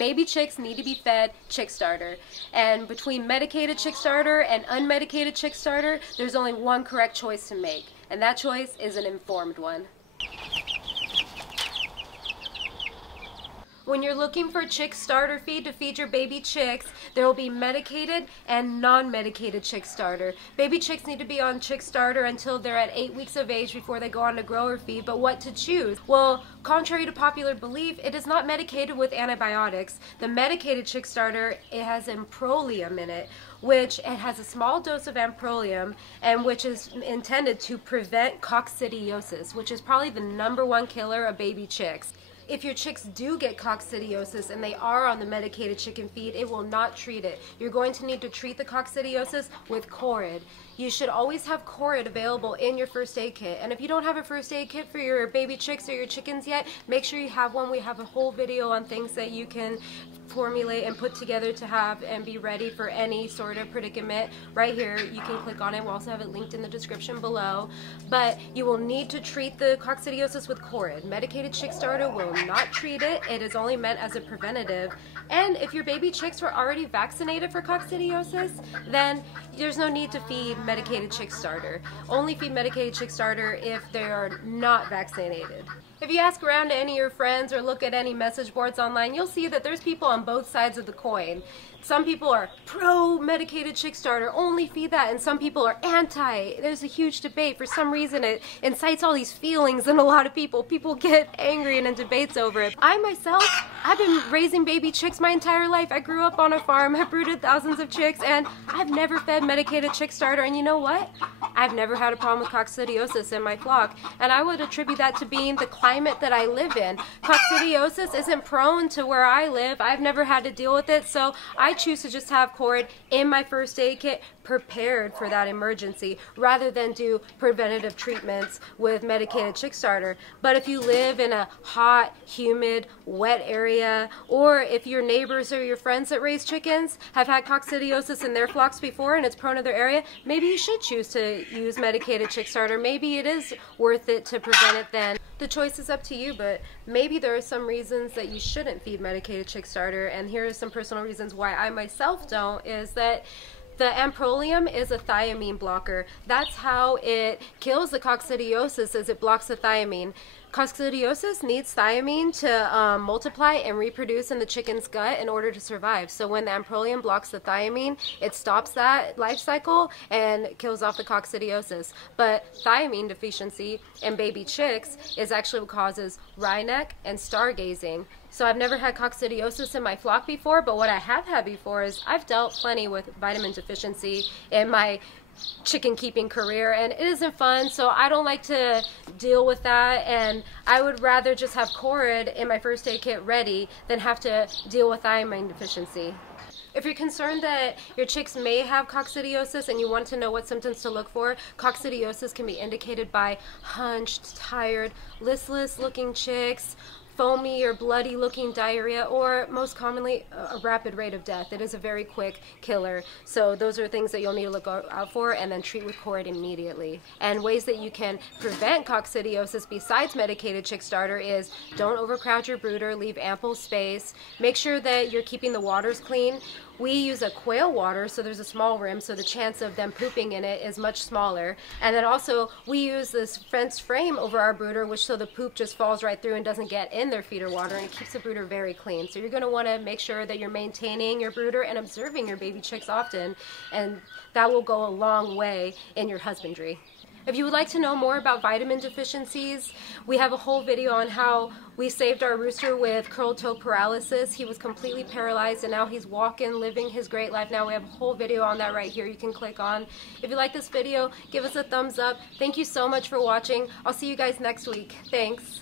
Baby chicks need to be fed chick starter. And between medicated chick starter and unmedicated chick starter, there's only one correct choice to make. And that choice is an informed one. When you're looking for chick starter feed to feed your baby chicks, there will be medicated and non-medicated chick starter. Baby chicks need to be on chick starter until they're at 8 weeks of age before they go on to grower feed. But what to choose? Well, contrary to popular belief, it is not medicated with antibiotics. The medicated chick starter, it has amprolium in it, which it has a small dose of amprolium, and which is intended to prevent coccidiosis, which is probably the #1 killer of baby chicks. If your chicks do get coccidiosis and they are on the medicated chicken feed, it will not treat it. You're going to need to treat the coccidiosis with CORID. You should always have CORID available in your first aid kit. And if you don't have a first aid kit for your baby chicks or your chickens yet, make sure you have one. We have a whole video on things that you can formulate and put together to have and be ready for any sort of predicament. Right here, you can click on it. We'll also have it linked in the description below. But you will need to treat the coccidiosis with CORID. Medicated chick starter will not treat it. It is only meant as a preventative. And if your baby chicks were already vaccinated for coccidiosis, then there's no need to feed medicated chick starter. Only feed medicated chick starter if they are not vaccinated. If you ask around to any of your friends or look at any message boards online, you'll see that there's people on both sides of the coin. Some people are pro-medicated chick starter, only feed that, and some people are anti. There's a huge debate. For some reason, it incites all these feelings in a lot of people. People get angry and in debates over it. I myself, I've been raising baby chicks my entire life. I grew up on a farm, I brooded thousands of chicks, and I've never fed medicated chick starter, and you know what? I've never had a problem with coccidiosis in my flock, and I would attribute that to being the climate that I live in. Coccidiosis isn't prone to where I live. I've never had to deal with it, so I choose to just have CORID in my first aid kit prepared for that emergency rather than do preventative treatments with medicated chick starter. But if you live in a hot, humid, wet area, or if your neighbors or your friends that raise chickens have had coccidiosis in their flocks before and it's prone to their area, maybe you should choose to use medicated chick starter. Maybe it is worth it to prevent it then. The choice is up to you, but maybe there are some reasons that you shouldn't feed medicated chick starter, and here are some personal reasons why I myself don't, is that the amprolium is a thiamine blocker. That's how it kills the coccidiosis, as it blocks the thiamine. Coccidiosis needs thiamine to multiply and reproduce in the chicken's gut in order to survive. So when the amprolium blocks the thiamine, it stops that life cycle and kills off the coccidiosis. But thiamine deficiency in baby chicks is actually what causes wry neck and stargazing. So I've never had coccidiosis in my flock before, but what I have had before is I've dealt plenty with vitamin deficiency in my chicken keeping career, and it isn't fun, so I don't like to deal with that, and I would rather just have CORID in my first aid kit ready than have to deal with thiamine deficiency. If you're concerned that your chicks may have coccidiosis and you want to know what symptoms to look for, coccidiosis can be indicated by hunched, tired, listless looking chicks, foamy or bloody looking diarrhea, or most commonly a rapid rate of death. It is a very quick killer. So those are things that you'll need to look out for and then treat with CORID immediately. And ways that you can prevent coccidiosis besides medicated chick starter is don't overcrowd your brooder, leave ample space, make sure that you're keeping the waters clean. We use a quail water, so there's a small rim, so the chance of them pooping in it is much smaller. And then also, we use this fenced frame over our brooder, which so the poop just falls right through and doesn't get in their feeder water, and it keeps the brooder very clean. So you're going to want to make sure that you're maintaining your brooder and observing your baby chicks often, and that will go a long way in your husbandry. If you would like to know more about vitamin deficiencies, we have a whole video on how we saved our rooster with curled toe paralysis. He was completely paralyzed and now he's walking, living his great life. Now we have a whole video on that right here you can click on. If you like this video, give us a thumbs up. Thank you so much for watching. I'll see you guys next week. Thanks.